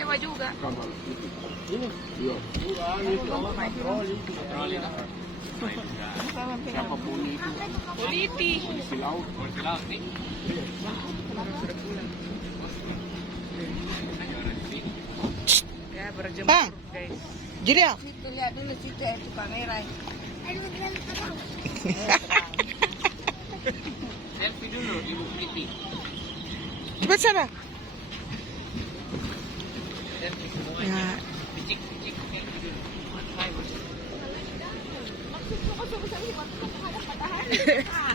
sewa juga. Ini? Iya. Patroli. Siapa puni itu? Politi. Polisi laut. Polisi laut nih. Ya berjemur guys. Jadi ya? Situ lihat dulu situ itu kamera. Selfie dulu di Politi. Cepat sana. Selfie semua. Ya. Picik selfie dulu.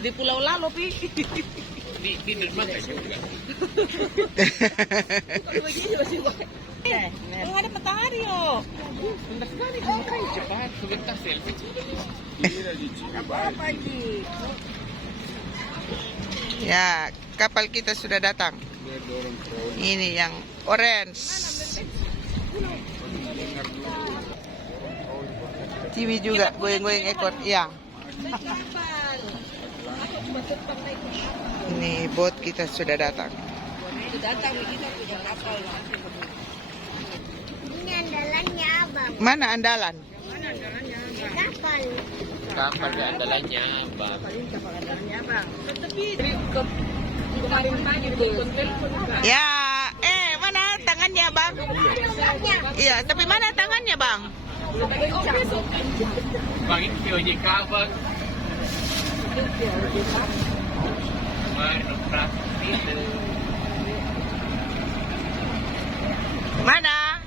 Di Pulau Lalo pi. Di dermaga juga. Oh, ada matahari yo. Sebentar sekali cepat sebentar selfie. Apa Ji? Ya, kapal kita sudah datang. Ini yang orange. TV juga goyang-goyang ekor. Ya. Ini boat kita sudah datang. Datang kita punya kapal. Ini andalannya abang. Mana andalan? Kapal. Kapal andalannya, Bang. Kapal andalannya bang. Tapi kemarin pagi di telepon juga. Ya, mana tangannya, Bang? Iya, tapi mana tangannya, Bang? Bang ini POJK, Bang. Kemarin operasi itu. Mana?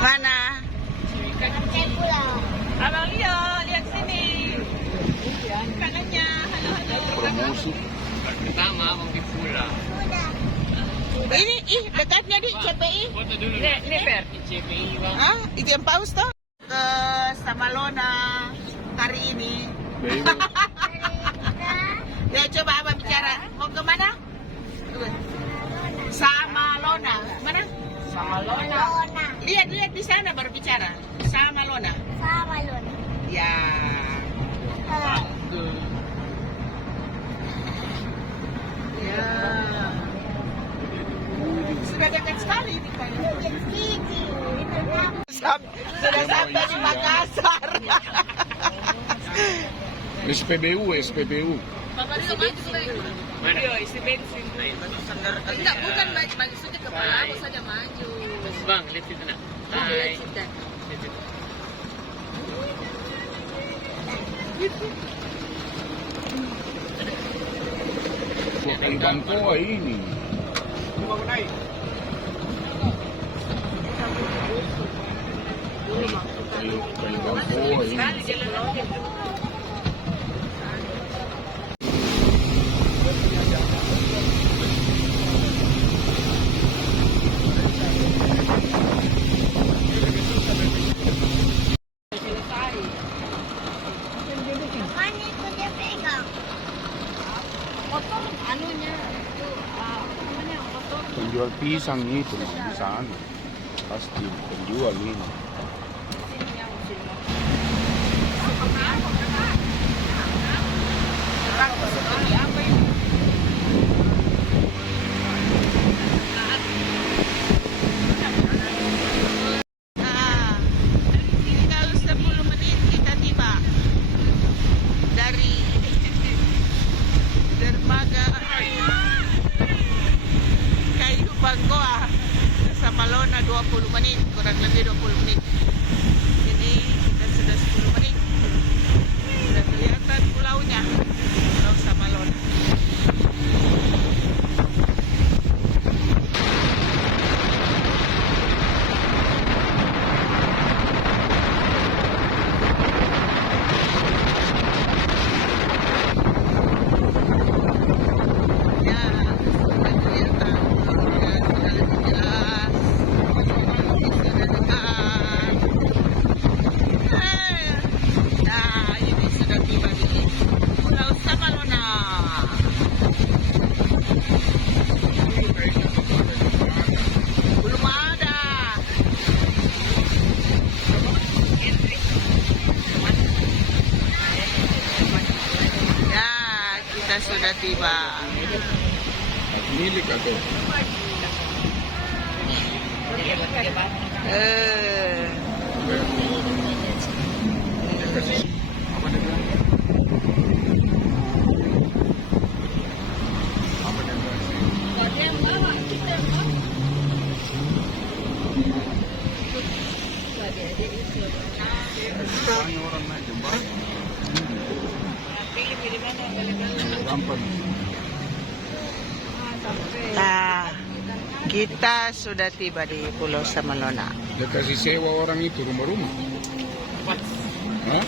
Mana? Sampai pulau. Abang Leo, lihat sini. Kanannya, halo. Promosi. Pertama Bang di pulau. Ini dekatnya di CPI. Foto dulu. Ini Fer. Di CPI, Bang. Ah, itu yang paus toh? Ke Samalona hari ini. Ya coba abang bicara. Mau ke mana? Samalona. Mana? Samalona. Lona. Lihat di sana baru bicara. Samalona. Sama Lona. Ya. Ya. Sudah dekat sekali ini kan. Gigi. Sudah sampai di Makassar. SPBU. Mana? Iya, isi bensin. Enggak, bukan maksudnya kepala aku saja maju. Bang, lihat situ nak. Lihat situ. Kali Bangkoa ini. Kali Bangkoa ini. Sekali jalan laut. Mana itu dia pegang? Motor anunya itu apa namanya motor Penjual pisang itu di sana. Pasti penjual ini. Ah, tinggal 10 menit kita tiba dari dermaga Kayu Bangkoa ke Samalona 20 menit, kurang lebih 20 menit. Ini kita sudah 10 menit. Sudah kelihatan pulaunya, Pulau Samalona. Ya, sudah kelihatan. Sudah jelas. Sudah dekat. Nah, ini sudah tiba di Pulau Samalona. Belum ada. Ya, kita sudah tiba. Milik atau? Apa dia bilang? Apa dia bilang? Banyak orang naik jembatan. Gampang. Nah, kita sudah tiba di Pulau Samalona. Dia kasih sewa orang itu rumah-rumah. Hah?